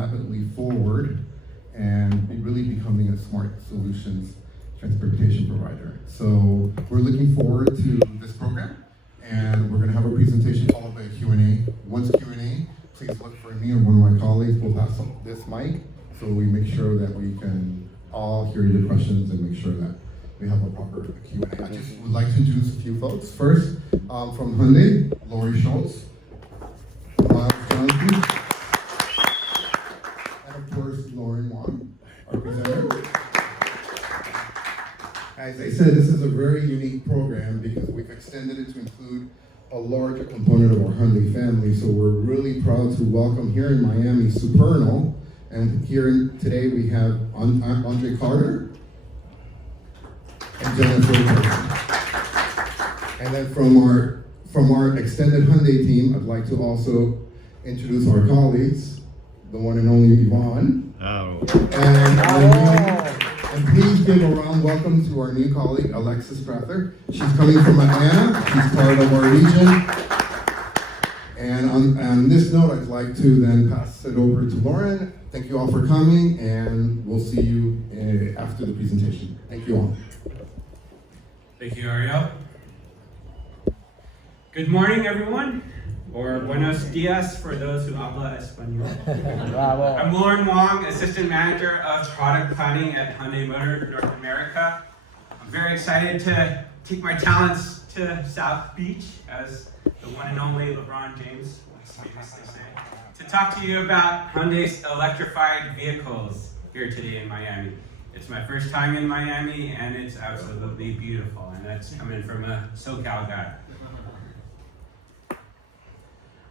rapidly forward and really becoming a smart solutions transportation provider. So we're looking forward to this program, and we're going to have a presentation followed by a Q&A. Once Q&A, please look for me or one of my colleagues. We'll pass this mic so we make sure that we can all hear your questions and make sure that we have a proper Q&A. I just would like to introduce a few folks. First, from Hyundai, Lori Schultz, Miles Johnson, and of course, Lauren Wong, our presenter. As I said, this is a very unique program because we've extended it to include a larger component of our Hyundai family. So we're really proud to welcome here in Miami, Supernal. And here today we have Andre Carter and Jennifer Carter. And then from our extended Hyundai team, I'd like to also introduce our colleagues, the one and only Yvonne. And please give a round welcome to our new colleague, Alexis Prather. She's coming from Atlanta. She's part of our region. And on this note, I'd like to then pass it over to Lauren. Thank you all for coming, and we'll see you after the presentation. Thank you all. Thank you, Ariel. Good morning, everyone, or buenos dias for those who habla español. I'm Lauren Wong, Assistant Manager of Product Planning at Hyundai Motor North America. I'm very excited to take my talents to South Beach, as the one and only LeBron James likes to famously say, to talk to you about Hyundai's electrified vehicles here today in Miami. It's my first time in Miami, and it's absolutely beautiful, and that's coming from a SoCal guy.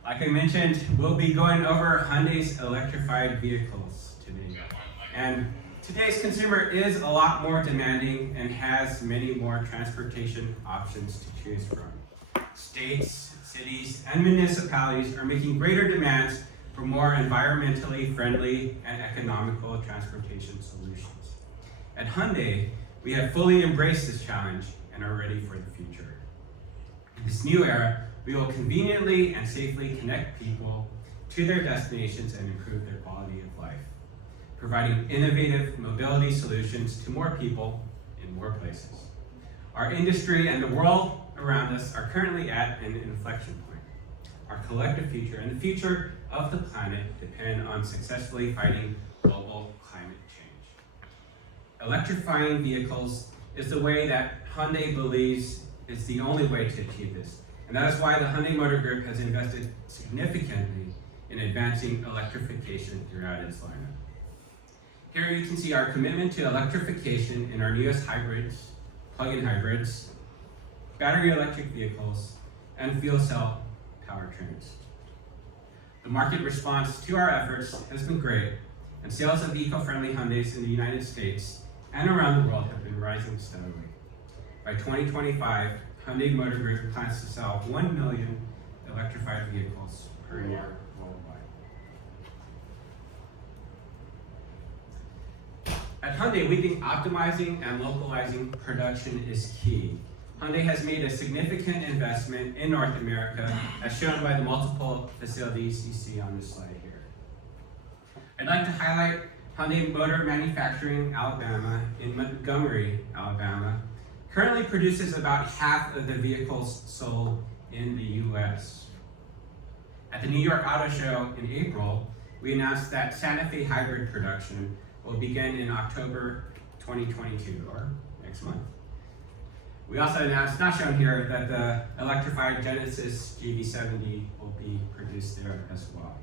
Like I mentioned, we'll be going over Hyundai's electrified vehicles today. And today's consumer is a lot more demanding and has many more transportation options to choose from. States, cities, and municipalities are making greater demands for more environmentally friendly and economical transportation solutions. At Hyundai, we have fully embraced this challenge and are ready for the future. In this new era, we will conveniently and safely connect people to their destinations and improve their quality of life, providing innovative mobility solutions to more people in more places. Our industry and the world around us are currently at an inflection point. Our collective future and the future of the planet depend on successfully fighting global climate change. Electrifying vehicles is the way that Hyundai believes is the only way to achieve this. And that is why the Hyundai Motor Group has invested significantly in advancing electrification throughout its lineup. Here you can see our commitment to electrification in our newest hybrids, plug-in hybrids, battery electric vehicles, and fuel cell powertrains. The market response to our efforts has been great, and sales of eco-friendly Hyundais in the United States and around the world have been rising steadily. By 2025, Hyundai Motor Group plans to sell 1 million electrified vehicles per year worldwide. At Hyundai, we think optimizing and localizing production is key. Hyundai has made a significant investment in North America, as shown by the multiple facilities you see on this slide here. I'd like to highlight Hyundai Motor Manufacturing Alabama in Montgomery, Alabama, currently produces about half of the vehicles sold in the US. At the New York Auto Show in April, we announced that Santa Fe hybrid production will begin in October 2022, or next month. We also announced, not shown here, that the electrified Genesis GV70 will be produced there as well.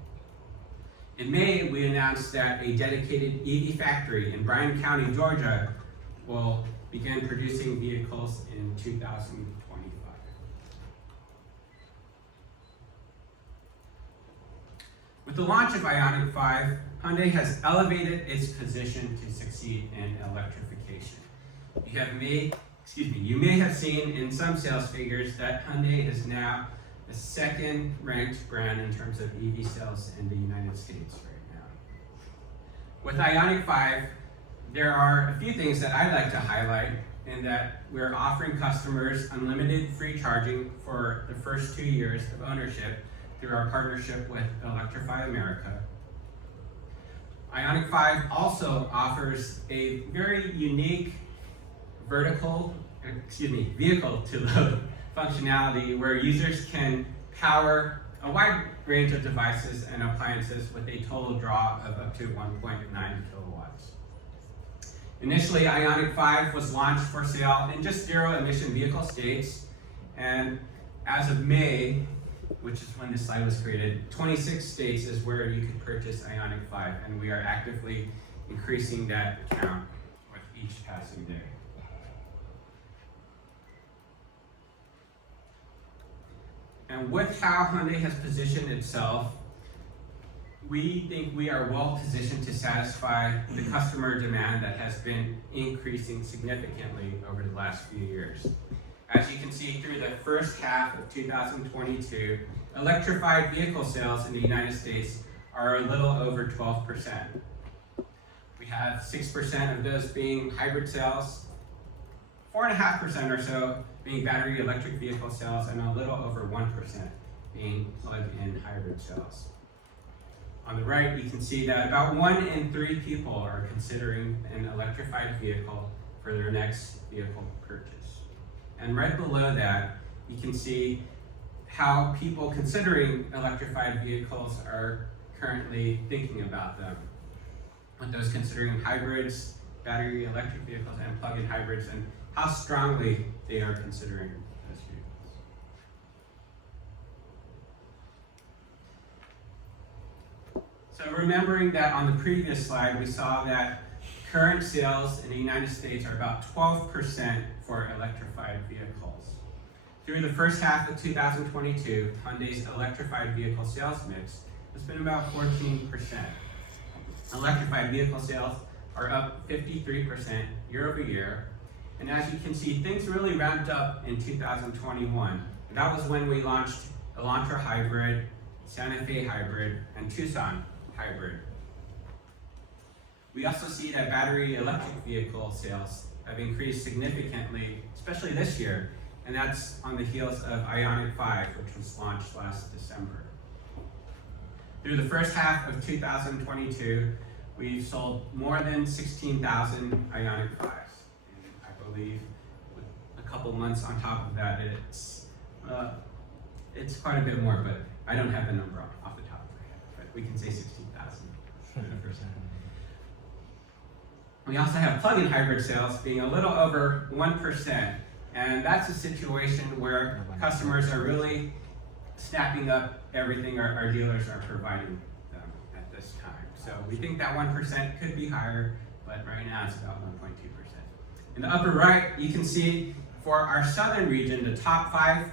In May, we announced that a dedicated EV factory in Bryan County, Georgia will begin producing vehicles in 2025. With the launch of Ioniq 5, Hyundai has elevated its position to succeed in electrification. You may have seen in some sales figures that Hyundai is now the second ranked brand in terms of EV sales in the United States right now. With Ioniq 5, there are a few things that I'd like to highlight, in that we're offering customers unlimited free charging for the first 2 years of ownership through our partnership with Electrify America. Ioniq 5 also offers a very unique vehicle-to-load functionality where users can power a wide range of devices and appliances with a total draw of up to 1.9 kilowatts. Initially, Ioniq 5 was launched for sale in just zero-emission vehicle states, and as of May, which is when this slide was created, 26 states is where you could purchase Ioniq 5, and we are actively increasing that count with each passing day. And with how Hyundai has positioned itself, we think we are well positioned to satisfy the customer demand that has been increasing significantly over the last few years. As you can see, through the first half of 2022, electrified vehicle sales in the United States are a little over 12%. We have 6% of those being hybrid sales, 4.5% or so being battery electric vehicle sales, and a little over 1% being plug-in hybrid sales. On the right, you can see that about 1 in 3 people are considering an electrified vehicle for their next vehicle purchase. And right below that, you can see how people considering electrified vehicles are currently thinking about them. With those considering hybrids, battery electric vehicles, and plug-in hybrids, and how strongly they are considering those vehicles. So remembering that on the previous slide, we saw that current sales in the United States are about 12% for electrified vehicles. Through the first half of 2022, Hyundai's electrified vehicle sales mix has been about 14%. Electrified vehicle sales are up 53% year over year. And as you can see, things really ramped up in 2021. And that was when we launched Elantra Hybrid, Santa Fe Hybrid, and Tucson Hybrid. We also see that battery electric vehicle sales have increased significantly, especially this year, and that's on the heels of Ioniq 5, which was launched last December. Through the first half of 2022, we've sold more than 16,000 Ioniq 5s. And I believe with a couple months on top of that, it's quite a bit more, but I don't have the number off the top of my head, but we can say 16,000 for the first half. We also have plug-in hybrid sales being a little over 1%, and that's a situation where customers are really snapping up everything our dealers are providing them at this time. So we think that 1% could be higher, but right now it's about 1.2%. In the upper right, you can see for our southern region, the top 5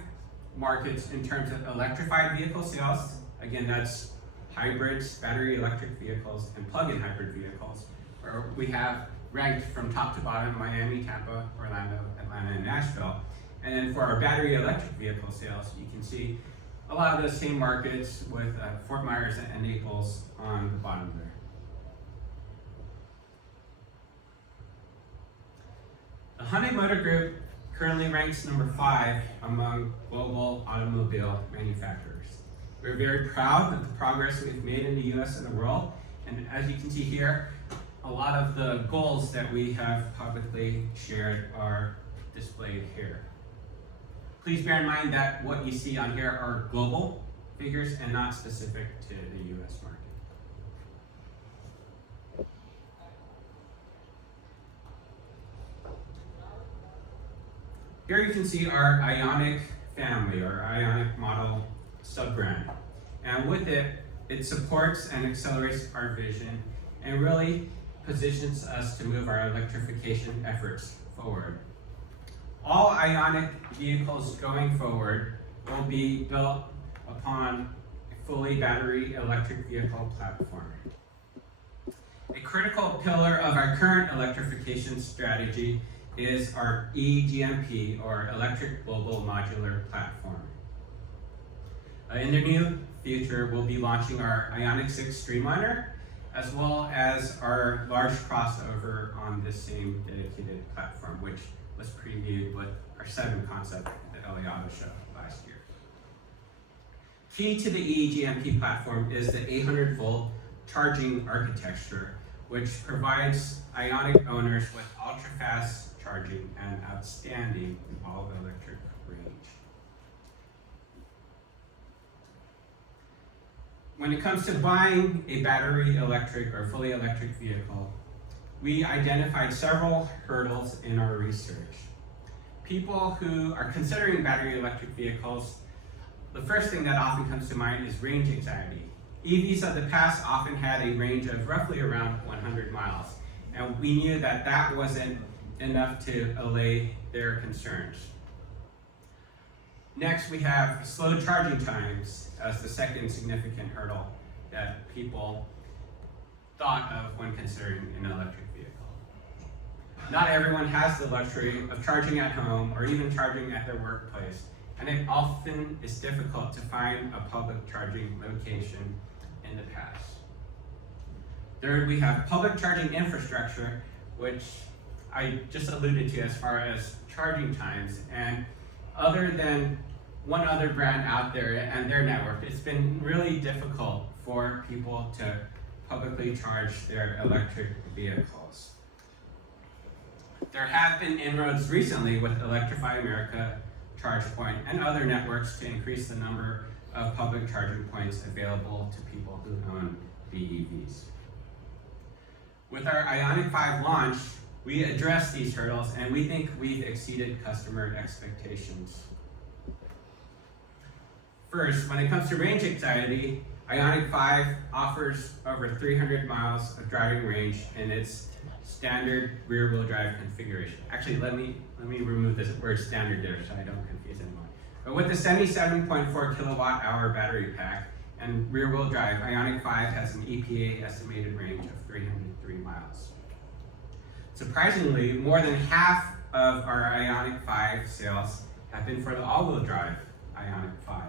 markets in terms of electrified vehicle sales. Again, that's hybrids, battery electric vehicles, and plug-in hybrid vehicles, where we have ranked from top to bottom Miami, Tampa, Orlando, Atlanta, and Nashville. And then for our battery electric vehicle sales, you can see a lot of those same markets with Fort Myers and Naples on the bottom there. The Hyundai Motor Group currently ranks number 5 among global automobile manufacturers. We're very proud of the progress we've made in the US and the world, and as you can see here, a lot of the goals that we have publicly shared are displayed here. Please bear in mind that what you see on here are global figures and not specific to the US market. Here you can see our Ioniq family, or Ioniq model sub-brand. And with it, it supports and accelerates our vision and really positions us to move our electrification efforts forward. All Ioniq vehicles going forward will be built upon a fully battery electric vehicle platform. A critical pillar of our current electrification strategy is our eGMP, or Electric Global Modular Platform. In the near future, we'll be launching our Ioniq 6 Streamliner, as well as our large crossover on this same dedicated platform, which was previewed with our 7 concept at the LA Auto Show last year. Key to the eGMP platform is the 800-volt charging architecture, which provides Ioniq owners with ultra-fast charging and outstanding all-electric range. When it comes to buying a battery electric or fully electric vehicle, we identified several hurdles in our research. People who are considering battery electric vehicles, the first thing that often comes to mind is range anxiety. EVs of the past often had a range of roughly around 100 miles, and we knew that that wasn't enough to allay their concerns. Next, we have slow charging times as the second significant hurdle that people thought of when considering an electric vehicle. Not everyone has the luxury of charging at home or even charging at their workplace, and it often is difficult to find a public charging location in the past. Third, we have public charging infrastructure, which I just alluded to as far as charging times, and other than one other brand out there and their network, it's been really difficult for people to publicly charge their electric vehicles. There have been inroads recently with Electrify America, ChargePoint, and other networks to increase the number of public charging points available to people who own BEVs. With our Ioniq 5 launch, we addressed these hurdles, and we think we've exceeded customer expectations. First, when it comes to range anxiety, Ioniq 5 offers over 300 miles of driving range in its standard rear-wheel drive configuration. Actually, let me remove this word standard there so I don't confuse anyone. But with the 77.4 kilowatt hour battery pack and rear-wheel drive, Ioniq 5 has an EPA estimated range of 303 miles. Surprisingly, more than half of our Ioniq 5 sales have been for the all-wheel drive Ioniq 5.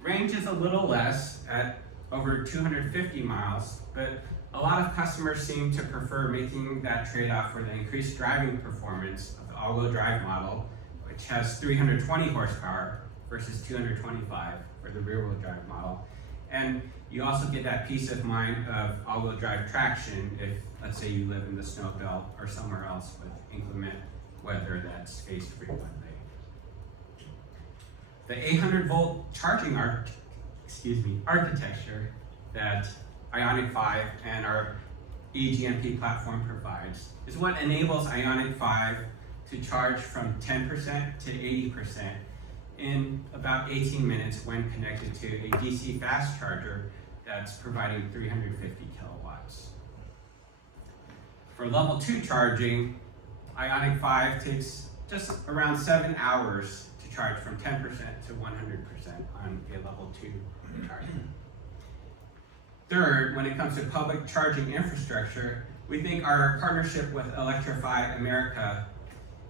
Range is a little less at over 250 miles, but a lot of customers seem to prefer making that trade-off for the increased driving performance of the all-wheel drive model, which has 320 horsepower versus 225 for the rear-wheel drive model. And you also get that peace of mind of all-wheel drive traction if, let's say, you live in the snow belt or somewhere else with inclement weather that's faced frequently. The 800-volt charging architecture that Ioniq 5 and our eGMP platform provides is what enables Ioniq 5 to charge from 10% to 80% in about 18 minutes when connected to a DC fast charger that's providing 350 kilowatts. For level 2 charging, Ioniq 5 takes just around 7 hours to charge from 10% to 100% on a level 2 charger. Third, when it comes to public charging infrastructure, we think our partnership with Electrify America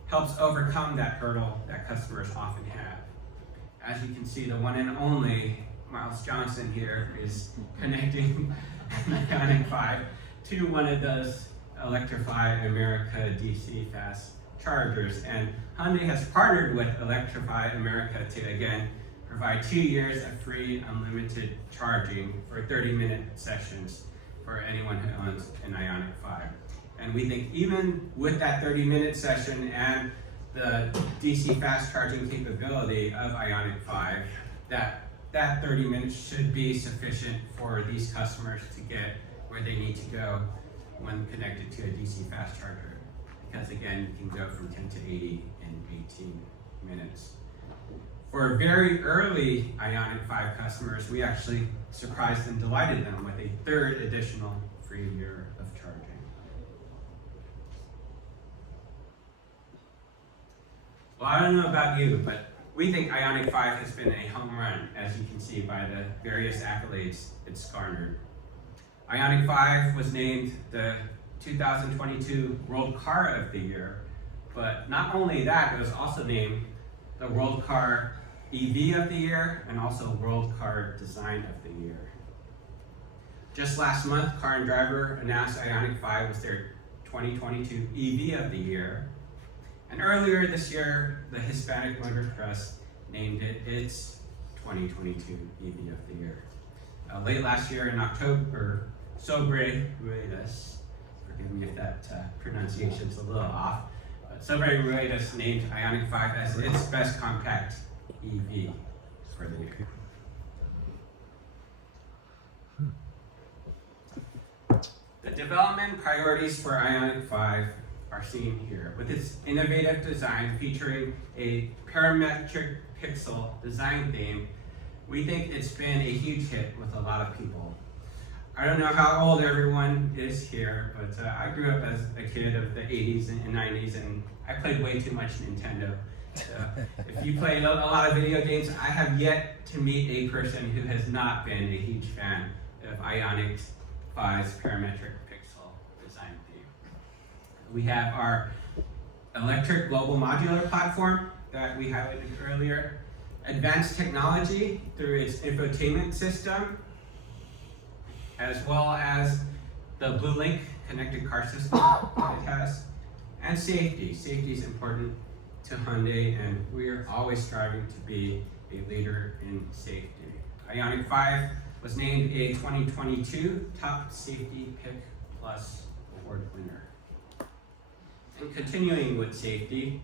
helps overcome that hurdle that customers often have. As you can see, the one and only Miles Johnson here is connecting Ioniq 5 to one of those Electrify America DC fast chargers. And Hyundai has partnered with Electrify America to, again, provide 2 years of free unlimited charging for 30-minute sessions for anyone who owns an Ioniq 5. And we think even with that 30-minute session and the DC fast charging capability of Ioniq 5, that 30 minutes should be sufficient for these customers to get where they need to go when connected to a DC fast charger. Because again, you can go from 10 to 80 in 18 minutes. For very early Ioniq 5 customers, we actually surprised and delighted them with a third additional free year of charging. Well, I don't know about you, but we think Ioniq 5 has been a home run, as you can see by the various accolades it's garnered. Ioniq 5 was named the 2022 World Car of the Year, but not only that, it was also named the World Car EV of the Year and also World Car Design of the Year. Just last month, Car and Driver announced Ioniq 5 was their 2022 EV of the Year. And earlier this year, the Hispanic Motor Press named it its 2022 EV of the Year. late last year in October, Sobre Ruedas, forgive me if that pronunciation's a little off, but Sobre Ruedas named Ioniq 5 as its best compact EV for the year. The development priorities for Ioniq 5 are seen here, with its innovative design featuring a parametric pixel design theme. We think it's been a huge hit with a lot of people. I don't know how old everyone is here, but I grew up as a kid of the 80s and 90s, and I played way too much Nintendo. So if you play a lot of video games, I have yet to meet a person who has not been a huge fan of Ioniq 5's parametric pixel design theme. We have our electric global modular platform that we highlighted earlier, advanced technology through its infotainment system, as well as the BlueLink connected car system that it has, and safety. Safety is important to Hyundai, and we're always striving to be a leader in safety. Ioniq 5 was named a 2022 Top Safety Pick Plus Award winner. And continuing with safety,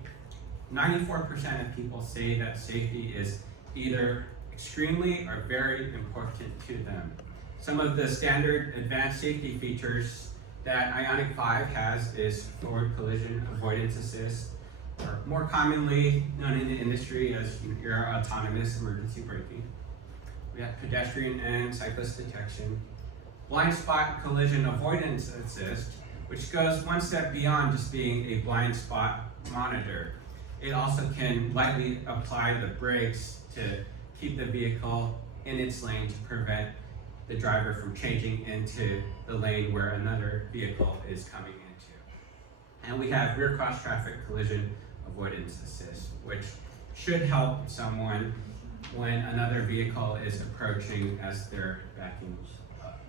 94% of people say that safety is either extremely or very important to them. Some of the standard advanced safety features that Ioniq 5 has is forward collision avoidance assist, or more commonly known in the industry as your autonomous emergency braking. We have pedestrian and cyclist detection, blind spot collision avoidance assist, which goes one step beyond just being a blind spot monitor. It also can lightly apply the brakes to keep the vehicle in its lane to prevent the driver from changing into the lane where another vehicle is coming into. And we have rear cross traffic collision avoidance assist, which should help someone when another vehicle is approaching as they're backing up.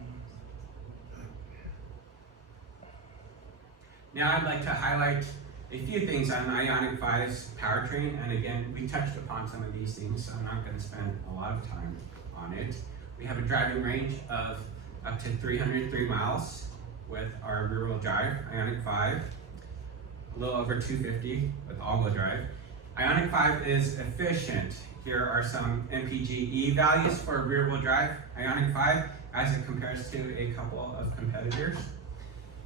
Now I'd like to highlight a few things on Ioniq 5's powertrain, and again, we touched upon some of these things, so I'm not going to spend a lot of time on it. We have a driving range of up to 303 miles with our rear-wheel drive Ioniq 5, a little over 250 with all-wheel drive. Ioniq 5 is efficient. Here are some MPGe values for rear-wheel drive Ioniq 5 as it compares to a couple of competitors.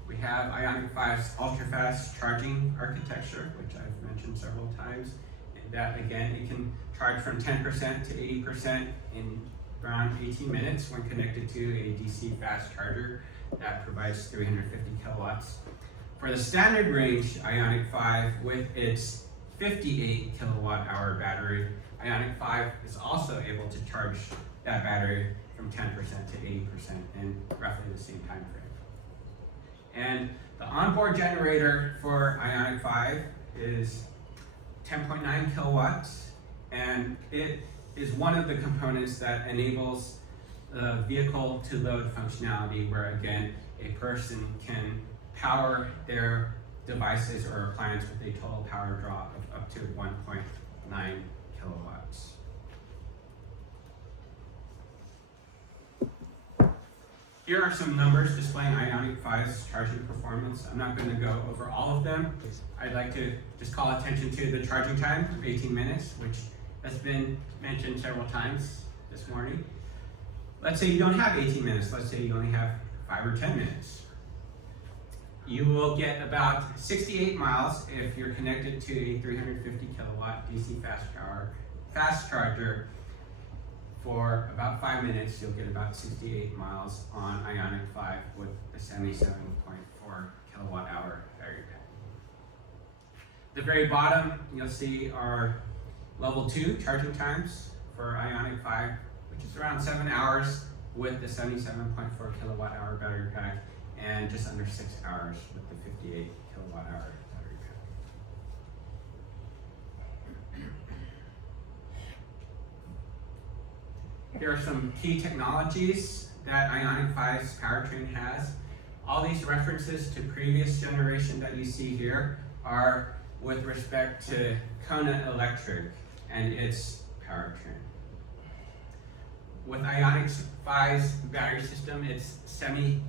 We have Ioniq 5's ultra-fast charging architecture, which I've mentioned several times. And that, again, it can charge from 10% to 80% in around 18 minutes when connected to a DC fast charger that provides 350 kilowatts. For the standard range Ioniq 5 with its 58 kilowatt hour battery, Ioniq 5 is also able to charge that battery from 10% to 80% in roughly the same time frame. And the onboard generator for Ioniq 5 is 10.9 kilowatts, and it is one of the components that enables the vehicle to load functionality where, again, a person can power their devices or appliance with a total power draw of up to 1.9 kilowatts. Here are some numbers displaying Ioniq 5's charging performance. I'm not going to go over all of them. I'd like to just call attention to the charging time of 18 minutes, which has been mentioned several times this morning. Let's say you don't have 18 minutes. Let's say you only have 5 or 10 minutes. You will get about 68 miles if you're connected to a 350 kilowatt DC fast charger. For about 5 minutes, you'll get about 68 miles on Ioniq 5 with a 77.4 kilowatt hour battery pack. At the very bottom, you'll see our level 2 charging times for Ioniq 5, which is around 7 hours with the 77.4 kilowatt hour battery pack, and just under 6 hours with the 58 kilowatt hour battery pack. Here are some key technologies that Ioniq 5's powertrain has. All these references to previous generation that you see here are with respect to Kona Electric and its powertrain. with Ioniq 5's battery system, it's 7%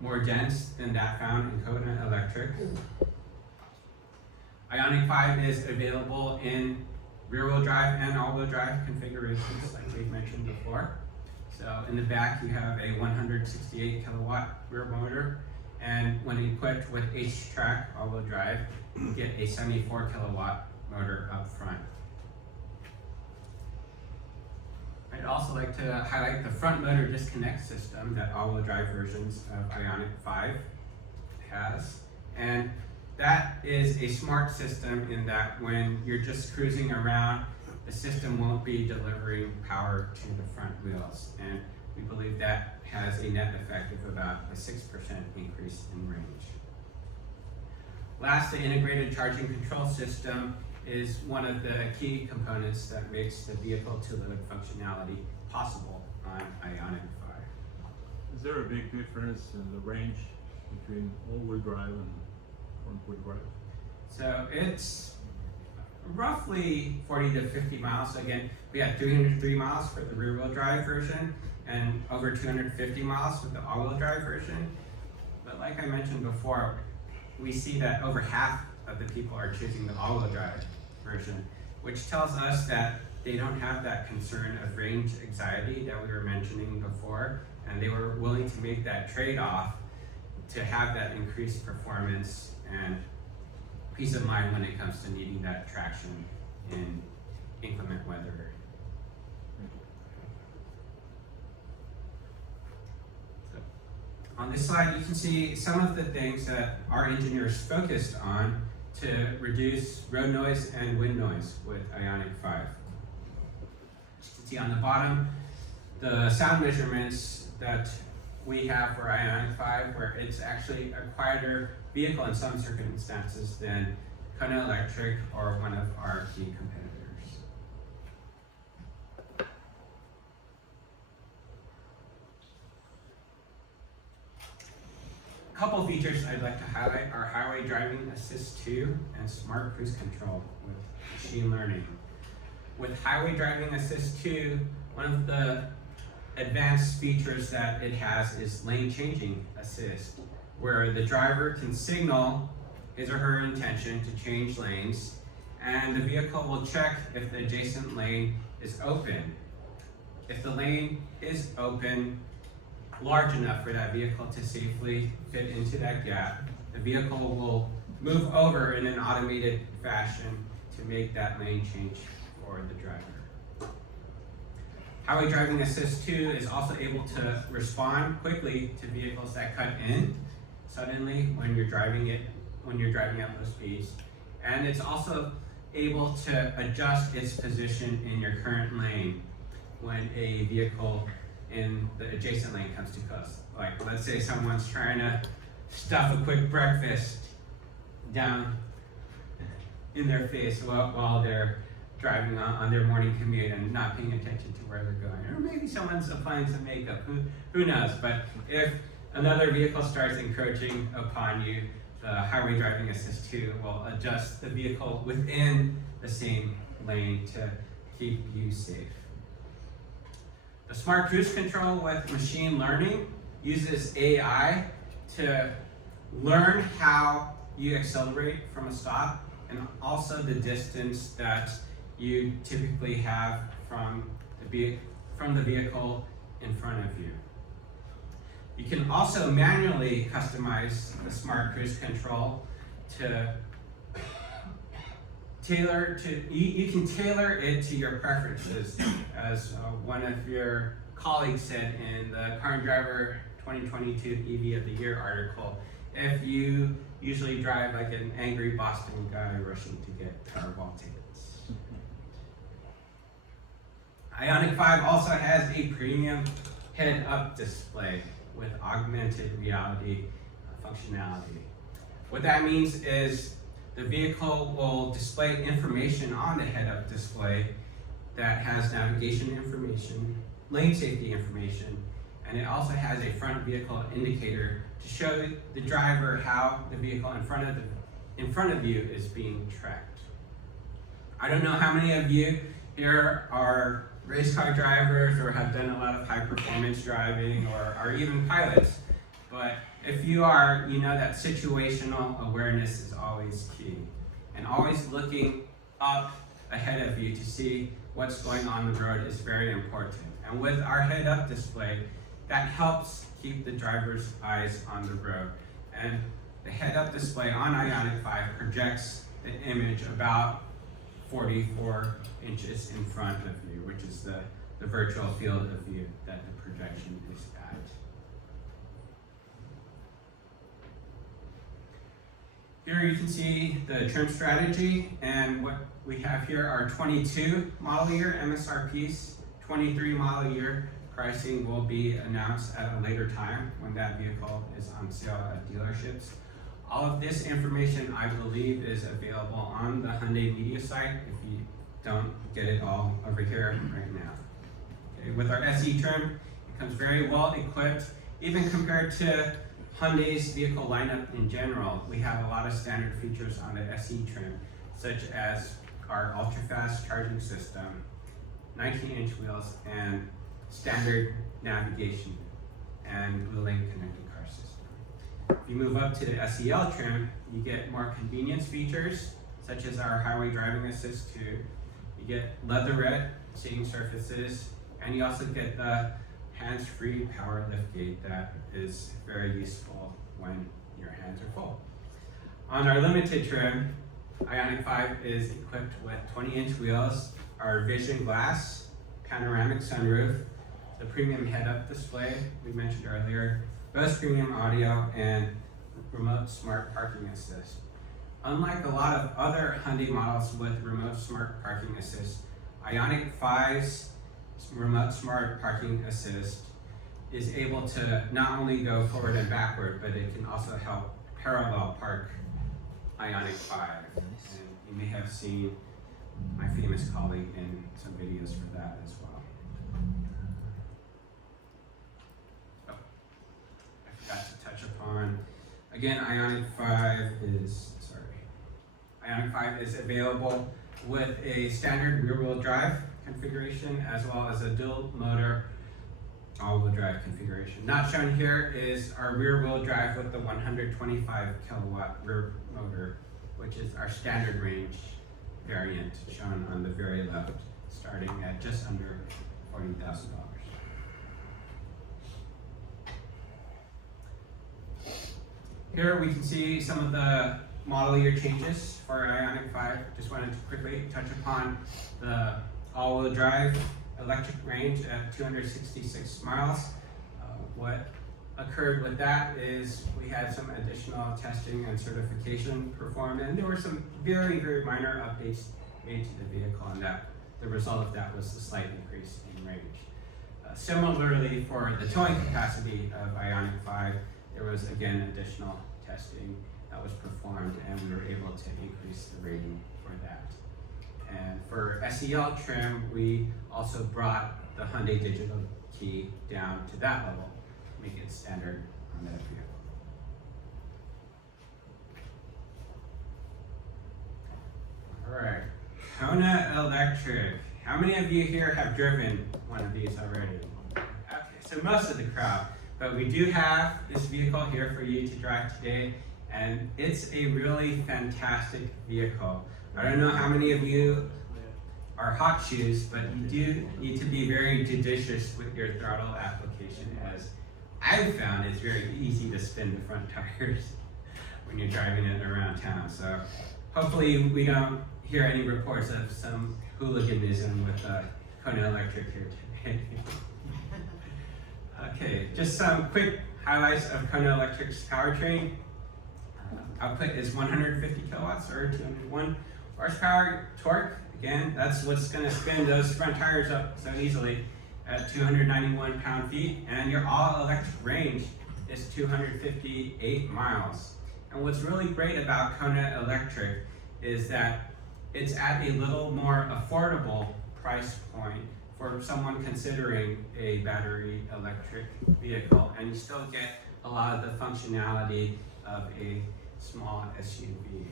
more dense than that found in Kona Electric. Ioniq 5 is available in rear-wheel drive and all-wheel drive configurations, like we've mentioned before. So in the back, you have a 168 kilowatt rear motor, and when equipped with H-Track all-wheel drive, you get a 74 kilowatt motor up front. I'd also like to highlight the front motor disconnect system that all-wheel drive versions of Ioniq 5 has. And that is a smart system in that when you're just cruising around, the system won't be delivering power to the front wheels. And we believe that has a net effect of about a 6% increase in range. Last, the integrated charging control system is one of the key components that makes the vehicle-to-load functionality possible on Ioniq 5. Is there a big difference in the range between all-wheel drive and front-wheel drive? So it's roughly 40 to 50 miles. So again, we have 303 miles for the rear-wheel drive version and over 250 miles with the all-wheel drive version. But like I mentioned before, we see that over half of the people are choosing the all-wheel drive version, which tells us that they don't have that concern of range anxiety that we were mentioning before, and they were willing to make that trade-off to have that increased performance and peace of mind when it comes to needing that traction in inclement weather. So, on this slide, you can see some of the things that our engineers focused on to reduce road noise and wind noise with Ioniq 5. You can see on the bottom, the sound measurements that we have for Ioniq 5, where it's actually a quieter vehicle in some circumstances than Kona Electric or one of our key competitors. A couple features I'd like to highlight are Highway Driving Assist 2 and Smart Cruise Control with machine learning. With Highway Driving Assist 2, one of the advanced features that it has is lane changing assist, where the driver can signal his or her intention to change lanes, and the vehicle will check if the adjacent lane is open. If the lane is open, large enough for that vehicle to safely fit into that gap, the vehicle will move over in an automated fashion to make that lane change for the driver. Highway Driving Assist 2 is also able to respond quickly to vehicles that cut in suddenly when you're driving at low speeds. And it's also able to adjust its position in your current lane when a vehicle in the adjacent lane comes too close. Like, let's say someone's trying to stuff a quick breakfast down in their face while they're driving on their morning commute and not paying attention to where they're going. Or maybe someone's applying some makeup, who knows? But if another vehicle starts encroaching upon you, the Highway Driving Assist 2 will adjust the vehicle within the same lane to keep you safe. The Smart Cruise Control with machine learning uses AI to learn how you accelerate from a stop and also the distance that you typically have from the vehicle in front of you. You can also manually customize the Smart Cruise Control to you can tailor it to your preferences, as one of your colleagues said in the Car and Driver 2022 EV of the Year article. If you usually drive like an angry Boston guy rushing to get Powerball tickets. Ioniq 5 also has a premium head-up display with augmented reality functionality. What that means is the vehicle will display information on the head-up display that has navigation information, lane safety information, and it also has a front vehicle indicator to show the driver how the vehicle in front of you is being tracked. I don't know how many of you here are race car drivers or have done a lot of high performance driving or are even pilots. But if you are, you know that situational awareness is always key. And always looking up ahead of you to see what's going on the road is very important. And with our head-up display, that helps keep the driver's eyes on the road. And the head-up display on Ioniq 5 projects the image about 44 inches in front of you, which is the virtual field of view that the projection is at. Here you can see the trim strategy, and what we have here are 22 model year MSRPs, 23 model year pricing will be announced at a later time when that vehicle is on sale at dealerships. All of this information, I believe, is available on the Hyundai media site if you don't get it all over here right now. Okay, with our SE trim, it comes very well equipped, even compared to Hyundai's vehicle lineup in general. We have a lot of standard features on the SE trim, such as our ultra-fast charging system, 19-inch wheels, and standard navigation and Blue-Lane connected car system. If you move up to the SEL trim, you get more convenience features, such as our highway driving assist 2. You get leatherette seating surfaces, and you also get the hands-free power liftgate that is very useful when your hands are full. On our limited trim, Ioniq 5 is equipped with 20-inch wheels, our vision glass, panoramic sunroof, the premium head-up display we mentioned earlier, Bose premium audio, and remote smart parking assist. Unlike a lot of other Hyundai models with remote smart parking assist, Ioniq 5's remote smart parking assist is able to not only go forward and backward, but it can also help parallel park Ioniq 5. And you may have seen my famous colleague in some videos for that as well. Oh, I forgot to touch upon, again, Ioniq 5 is available with a standard rear-wheel drive configuration as well as a dual motor all-wheel drive configuration. Not shown here is our rear-wheel drive with the 125 kilowatt rear motor, which is our standard range variant shown on the very left, starting at just under $40,000. Here we can see some of the model year changes for Ioniq 5. Just wanted to quickly touch upon the all-wheel drive electric range at 266 miles. What occurred with that is we had some additional testing and certification performed, and there were some very, very minor updates made to the vehicle, and that the result of that was a slight increase in range. Similarly, for the towing capacity of Ioniq 5, there was again additional testing that was performed, and we were able to increase the rating for that. And for SEL trim, we also brought the Hyundai digital key down to that level to make it standard on that vehicle. All right, Kona Electric. How many of you here have driven one of these already? Okay, so most of the crowd, but we do have this vehicle here for you to drive today, and it's a really fantastic vehicle. I don't know how many of you are hot shoes, but you do need to be very judicious with your throttle application, as I've found it's very easy to spin the front tires when you're driving it around town. So hopefully we don't hear any reports of some hooliganism with Kona Electric here today. Okay, just some quick highlights of Kona Electric's powertrain. Output is 150 kilowatts or 201 horsepower. Torque, again, that's what's going to spin those front tires up so easily at 291 pound-feet. And your all-electric range is 258 miles. And what's really great about Kona Electric is that it's at a little more affordable price point for someone considering a battery electric vehicle, and you still get a lot of the functionality of a small SUV.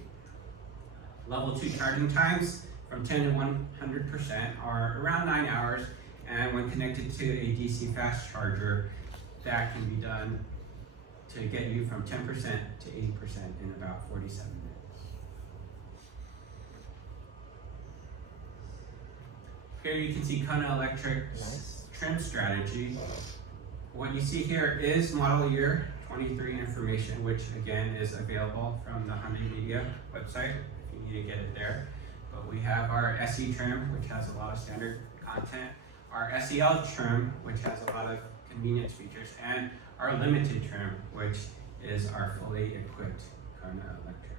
Level 2 charging times from 10 to 100% are around 9 hours, And when connected to a DC fast charger, that can be done to get you from 10% to 80% in about 47 minutes. Here you can see Kona Electric's trim strategy. What you see here is model year 23 information, which again is available from the Hyundai Media website if you need to get it there. But we have our SE trim, which has a lot of standard content, our SEL trim, which has a lot of convenience features, and our limited trim, which is our fully equipped Kona Electric.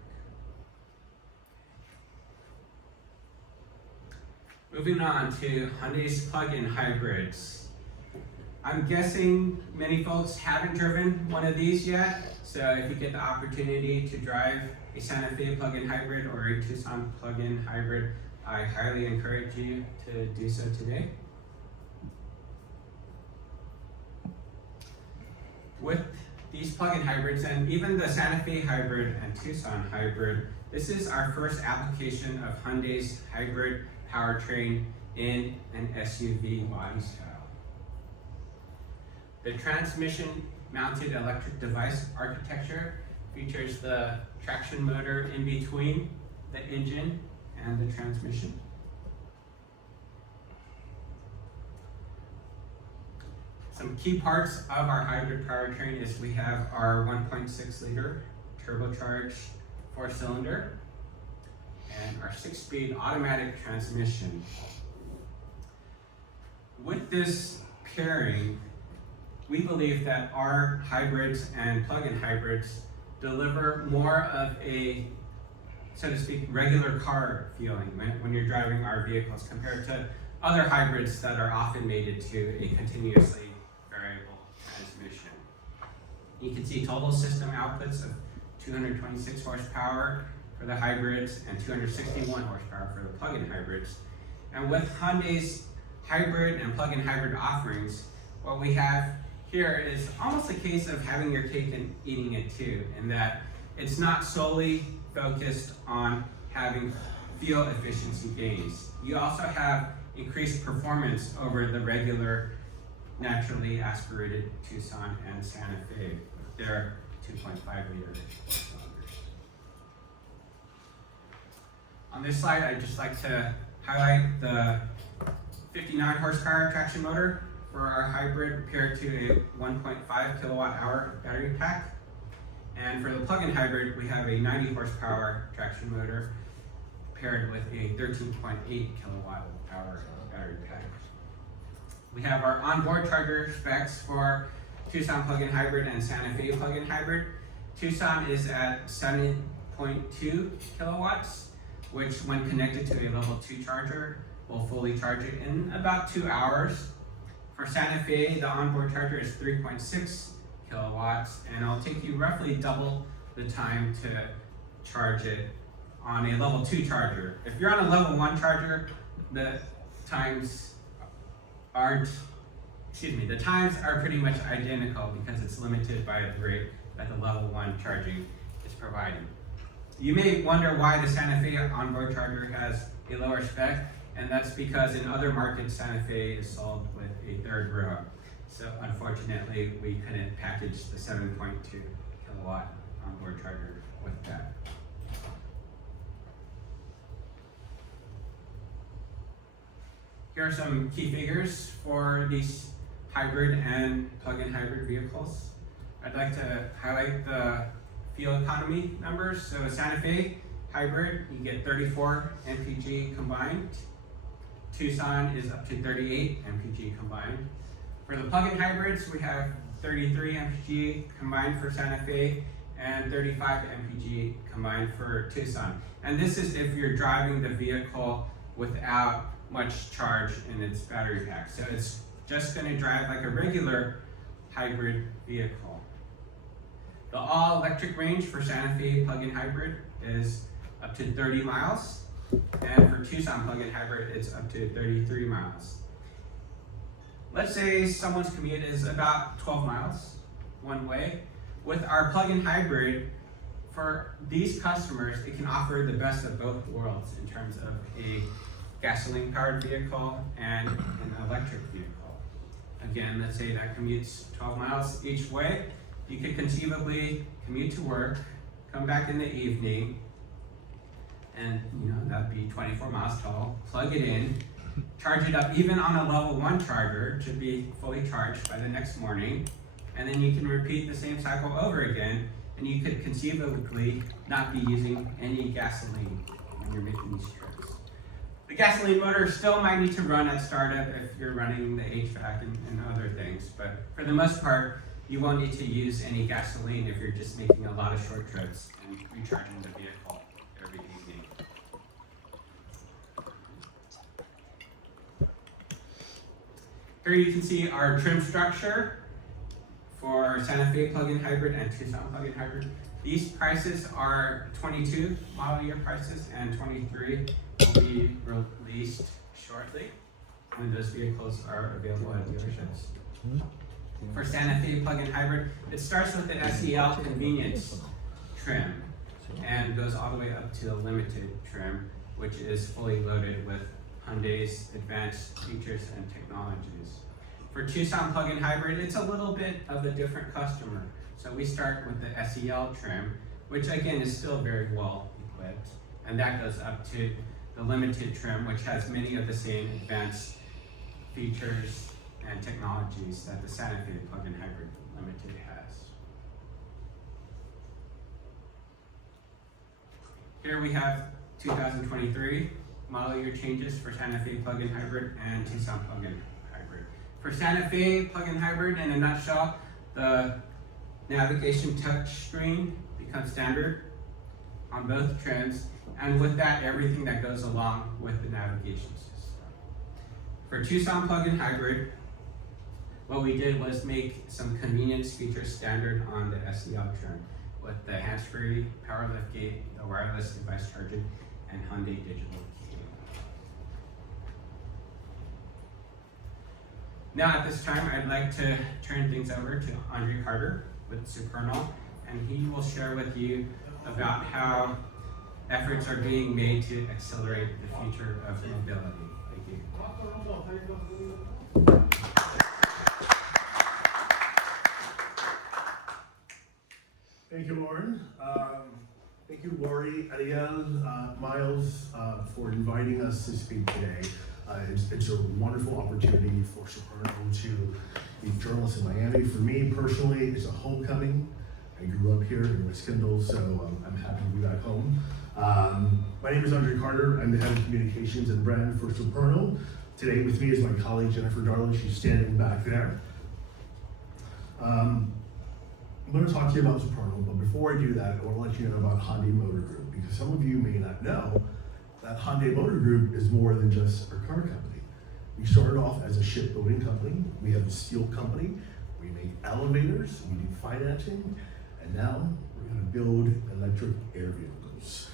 Moving on to Hyundai's plug-in hybrids. I'm guessing many folks haven't driven one of these yet, so if you get the opportunity to drive a Santa Fe plug-in hybrid or a Tucson plug-in hybrid, I highly encourage you to do so today. With these plug-in hybrids, and even the Santa Fe hybrid and Tucson hybrid, this is our first application of Hyundai's hybrid powertrain in an SUV body style. The transmission-mounted electric device architecture features the traction motor in between the engine and the transmission. Some key parts of our hybrid powertrain is we have our 1.6 liter turbocharged 4-cylinder and our 6-speed automatic transmission. With this pairing, we believe that our hybrids and plug-in hybrids deliver more of a, so to speak, regular car feeling when you're driving our vehicles compared to other hybrids that are often mated to a continuously variable transmission. You can see total system outputs of 226 horsepower for the hybrids and 261 horsepower for the plug-in hybrids. And with Hyundai's hybrid and plug-in hybrid offerings, what we have here is almost a case of having your cake and eating it too, in that it's not solely focused on having fuel efficiency gains. You also have increased performance over the regular naturally aspirated Tucson and Santa Fe with their 2.5 liter cylinders. On this slide, I'd just like to highlight the 59 horsepower traction motor for our hybrid paired to a 1.5 kilowatt hour battery pack. And for the plug-in hybrid, we have a 90 horsepower traction motor paired with a 13.8 kilowatt hour battery pack. We have our onboard charger specs for Tucson plug-in hybrid and Santa Fe plug-in hybrid. Tucson is at 7.2 kilowatts, which when connected to a level 2 charger will fully charge it in about 2 hours. For Santa Fe, the onboard charger is 3.6 kilowatts, and it'll take you roughly double the time to charge it on a level 2 charger. If you're on a level 1 charger, the times are pretty much identical because it's limited by the rate that the level 1 charging is providing. You may wonder why the Santa Fe onboard charger has a lower spec, and that's because in other markets, Santa Fe is sold with a third row. So unfortunately, we couldn't package the 7.2 kilowatt onboard charger with that. Here are some key figures for these hybrid and plug-in hybrid vehicles. I'd like to highlight the fuel economy numbers. So Santa Fe hybrid, you get 34 mpg combined. Tucson is up to 38 mpg combined. For the plug-in hybrids, we have 33 mpg combined for Santa Fe and 35 mpg combined for Tucson. And this is if you're driving the vehicle without much charge in its battery pack. So it's just going to drive like a regular hybrid vehicle. The all-electric range for Santa Fe plug-in hybrid is up to 30 miles. And for Tucson plug-in hybrid, it's up to 33 miles. Let's say someone's commute is about 12 miles one way. With our plug-in hybrid, for these customers, it can offer the best of both worlds in terms of a gasoline-powered vehicle, and an electric vehicle. Again, let's say that commutes 12 miles each way. You could conceivably commute to work, come back in the evening, and that'd be 24 miles tall, plug it in, charge it up even on a level 1 charger to be fully charged by the next morning, and then you can repeat the same cycle over again, and you could conceivably not be using any gasoline when you're making these trips. The gasoline motor still might need to run at startup if you're running the HVAC and other things, but for the most part, you won't need to use any gasoline if you're just making a lot of short trips and recharging the vehicle every evening. Here you can see our trim structure for Santa Fe plug-in hybrid and Tucson plug-in hybrid. These prices are 22 model year prices, and 23 will be released shortly when those vehicles are available at dealerships. For Santa Fe plug-in hybrid, it starts with the SEL convenience trim and goes all the way up to the limited trim, which is fully loaded with Hyundai's advanced features and technologies. For Tucson plug-in hybrid, it's a little bit of a different customer. So we start with the SEL trim, which again is still very well equipped, and that goes up to the limited trim, which has many of the same advanced features and technologies that the Santa Fe plug-in hybrid limited has. Here we have 2023 model year changes for Santa Fe plug-in hybrid and Tucson plug-in hybrid. For Santa Fe plug-in hybrid, in a nutshell, the navigation touchscreen becomes standard on both trims, and with that, everything that goes along with the navigation system. For Tucson plug-in hybrid, what we did was make some convenience features standard on the SEL trim with the hands-free power liftgate, the wireless device charging, and Hyundai digital key. Now at this time, I'd like to turn things over to Andre Carter with Supernal, and he will share with you about how efforts are being made to accelerate the future of mobility. Thank you. Thank you, Lauren. Thank you, Lori, Ariel, Miles, for inviting us to speak today. It's a wonderful opportunity for Supernal to be journalists in Miami. For me personally, it's a homecoming. I grew up here in West Kendall, so I'm happy to be back home. My name is Andre Carter. I'm the head of communications and brand for Supernal. Today with me is my colleague Jennifer Darling. She's standing back there. I'm going to talk to you about Supernal, but before I do that, I want to let you know about Hyundai Motor Group, because some of you may not know that Hyundai Motor Group is more than just a car company. We started off as a shipbuilding company. We have a steel company. We make elevators. We do financing. And now we're going to build electric air vehicles.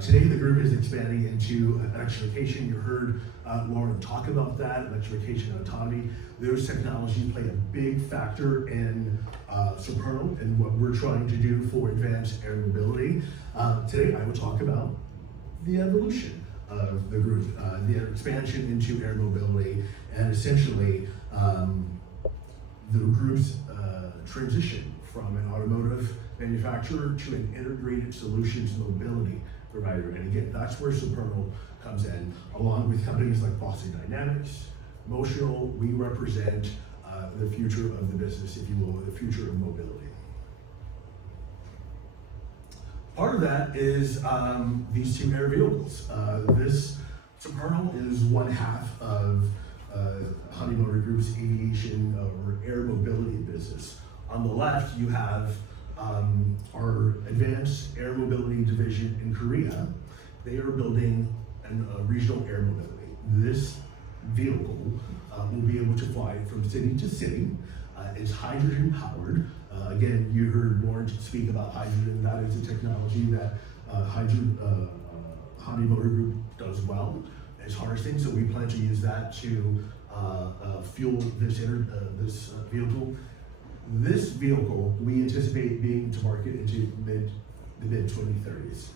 Today the group is expanding into electrification. You heard Lauren talk about that, electrification and autonomy. Those technologies play a big factor in Supernal and what we're trying to do for advanced air mobility. Today I will talk about the evolution of the group, the expansion into air mobility, and essentially the group's transition from an automotive manufacturer to an integrated solutions mobility provider. And again, that's where Supernal comes in, along with companies like Boston Dynamics, Motional. We represent the future of the business, if you will, the future of mobility. Part of that is these two air vehicles. This Supernal is one half of Hyundai Motor Group's aviation or air mobility business. On the left, you have our advanced air mobility division in Korea. They are building a regional air mobility. This vehicle will be able to fly from city to city. It's hydrogen powered. Again, you heard Lauren speak about hydrogen. That is a technology that Hyundai Motor Group does well. It's harnessing, so we plan to use that to fuel this vehicle. This vehicle, we anticipate being to market into the mid 2030s.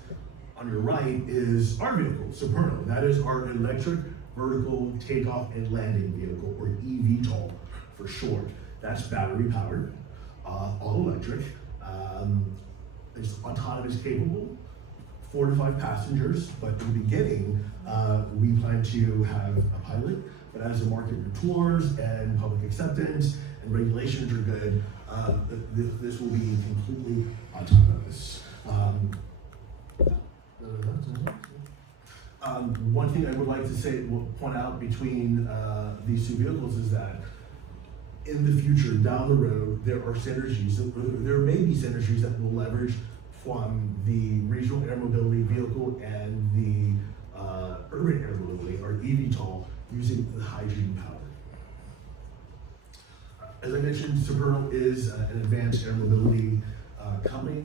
On your right is our vehicle, Supernal. That is our electric vertical takeoff and landing vehicle, or eVTOL for short. That's battery powered, all electric. It's autonomous capable, 4 to 5 passengers, but in the beginning, we plan to have a pilot, but as the market matures and public acceptance and regulations are good, this will be completely autonomous. One thing I would like to say, point out between these two vehicles is that in the future, down the road, there are synergies, there may be synergies that will leverage from the regional air mobility vehicle and the urban air mobility, or eVTOL, using the hydrogen power. As I mentioned, Supernal is an advanced air mobility company,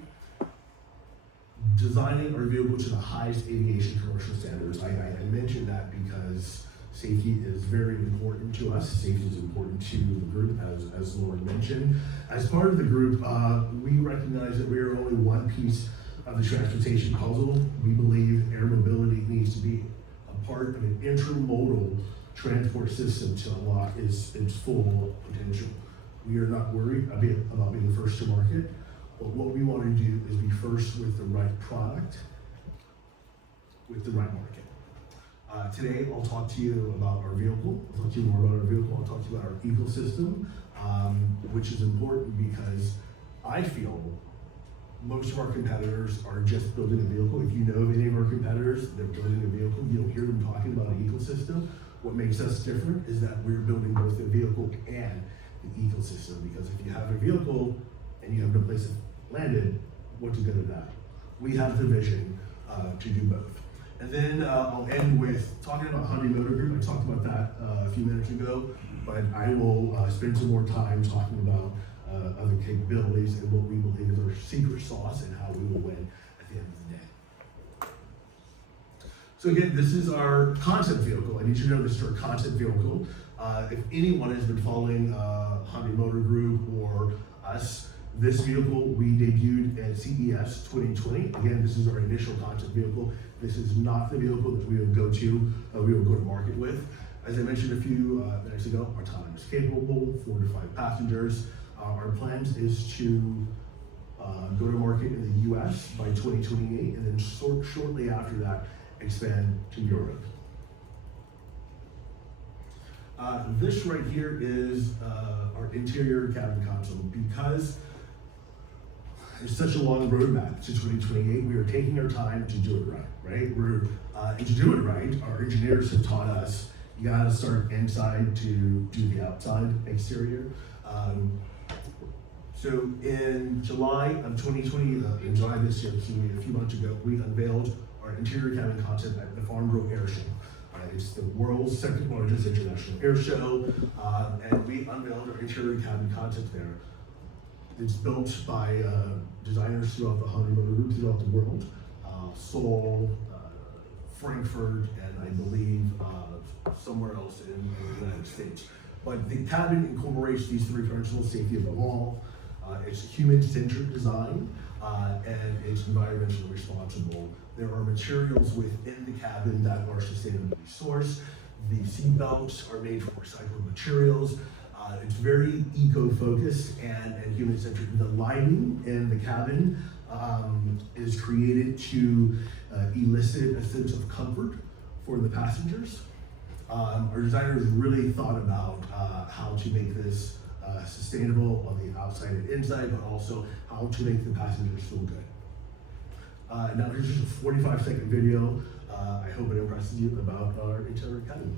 designing our vehicle to the highest aviation commercial standards. I mentioned that because safety is very important to us. Safety is important to the group, as Lauren mentioned. As part of the group, we recognize that we are only one piece of the transportation puzzle. We believe air mobility needs to be a part of an intermodal transport system to unlock its full potential. We are not worried about being first to market, but what we want to do is be first with the right product, with the right market. Today, I'll talk to you about our vehicle. I'll talk to you more about our vehicle. I'll talk to you about our ecosystem, which is important because I feel most of our competitors are just building a vehicle. If you know of any of our competitors, they're building a vehicle. You don't hear them talking about an ecosystem. What makes us different is that we're building both the vehicle and the ecosystem, because if you have a vehicle and you have no place to land it, what's good of that? We have the vision to do both. And then I'll end with talking about Hyundai Motor Group. I talked about that a few minutes ago, but I will spend some more time talking about other capabilities and what we believe is our secret sauce and how we will win at the end of the day. So again, this is our concept vehicle. I need you to know this is our concept vehicle. If anyone has been following Hyundai Motor Group or us, this vehicle we debuted at CES 2020. Again, this is our initial concept vehicle. This is not the vehicle that we will go to market with. As I mentioned a few minutes ago, autonomous capable, 4 to 5 passengers. Our plans is to go to market in the US by 2028, and then shortly after that, expand to Europe. This right here is our interior cabin console. Because it's such a long roadmap to 2028, we are taking our time to do it right? And to do it right, our engineers have taught us, you gotta start inside to do the outside exterior. So in July of 2020, in July this year, so a few months ago, we unveiled our interior cabin concept at the Farnborough Air Show. It's the world's second largest international air show, and we unveiled our interior cabin concept there. It's built by designers throughout the Hyundai Motor Group, throughout the world, Seoul, Frankfurt, and I believe somewhere else in the United States. But the cabin incorporates these 3 principles: safety above all, it's human-centered design, and it's environmentally responsible. There are materials within the cabin that are sustainably sourced. The seat belts are made from recycled materials. It's very eco-focused and human-centered. The lighting in the cabin is created to elicit a sense of comfort for the passengers. Our designers really thought about how to make this sustainable on the outside and inside, but also how to make the passengers feel good. Now here's just a 45-second video. I hope it impresses you about our interior cabin.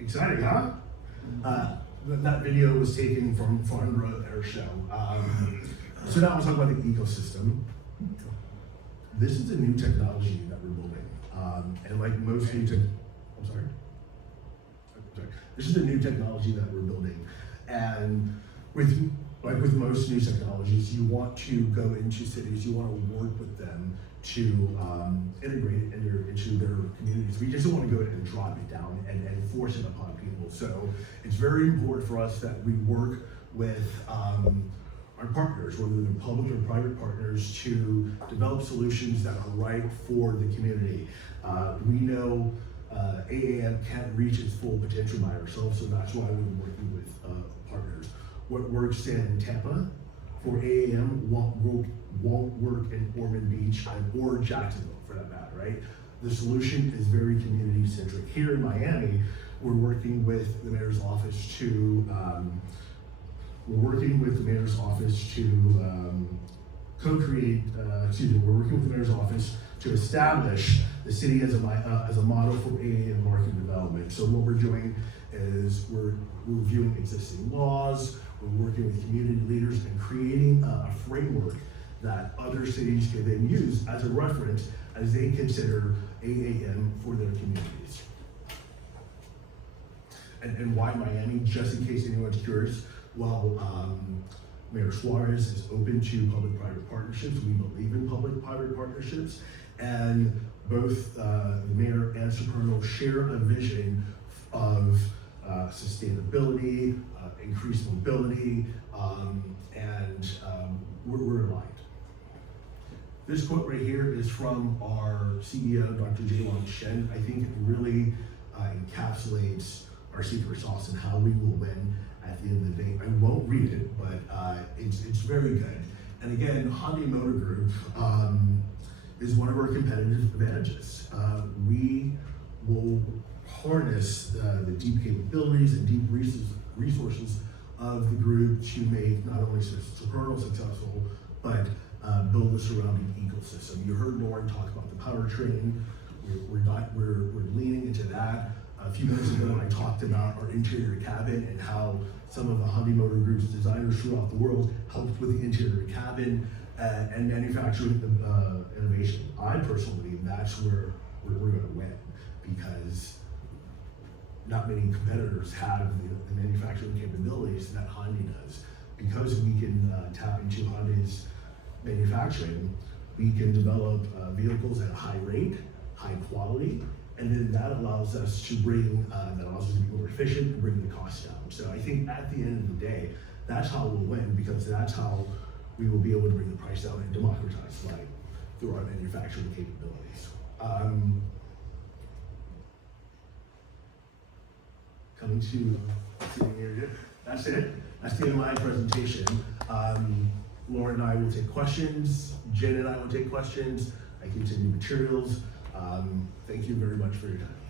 Exciting, huh? that video was taken from Farnborough Air Show. So now we'll talk about the ecosystem. This is a new technology that we're building. And like most new I'm sorry. This is a new technology that we're building. And with most new technologies, you want to go into cities, you want to work with them to integrate it into their communities. We just don't want to go in and drop it down and force it upon people. So it's very important for us that we work with our partners, whether they're public or private partners, to develop solutions that are right for the community. We know AAM can't reach its full potential by ourselves, so that's why we're working with partners. What works in Tampa for AAM won't work in Ormond Beach or Jacksonville, for that matter, right? The solution is very community centric. Here in Miami, we're working with the mayor's office to co-create. We're working with the mayor's office to establish the city as a model for AAM market development. So what we're doing is we're reviewing existing laws, we're working with community leaders and creating a framework that other cities can then use as a reference as they consider AAM for their communities. And why Miami, just in case anyone's curious? Well, Mayor Suarez is open to public-private partnerships. We believe in public-private partnerships, and both the mayor and Supernal share a vision of sustainability, increased mobility, and we're aligned. This quote right here is from our CEO, Dr. Jaylon Shen. I think it really encapsulates our secret sauce and how we will win at the end of the day. I won't read it, but it's very good. And again, Hyundai Motor Group is one of our competitive advantages. We will harness the deep capabilities and deep resources of the group to make not only Supernal successful, but build a surrounding ecosystem. You heard Lauren talk about the powertrain. We're leaning into that. A few minutes ago, I talked about our interior cabin and how some of the Hyundai Motor Group's designers throughout the world helped with the interior cabin and manufacturing innovation. I personally believe that's where we're going to win, because not many competitors have the manufacturing capabilities that Hyundai does. Because we can tap into Hyundai's manufacturing, we can develop vehicles at a high rate, high quality, and then that allows us to be more efficient and bring the cost down. So I think at the end of the day, that's how we'll win, because that's how we will be able to bring the price down and democratize life through our manufacturing capabilities. Coming to sitting here, that's it. That's the end of my presentation. Lauren and I will take questions. Jen and I will take questions. I can send you materials. Thank you very much for your time.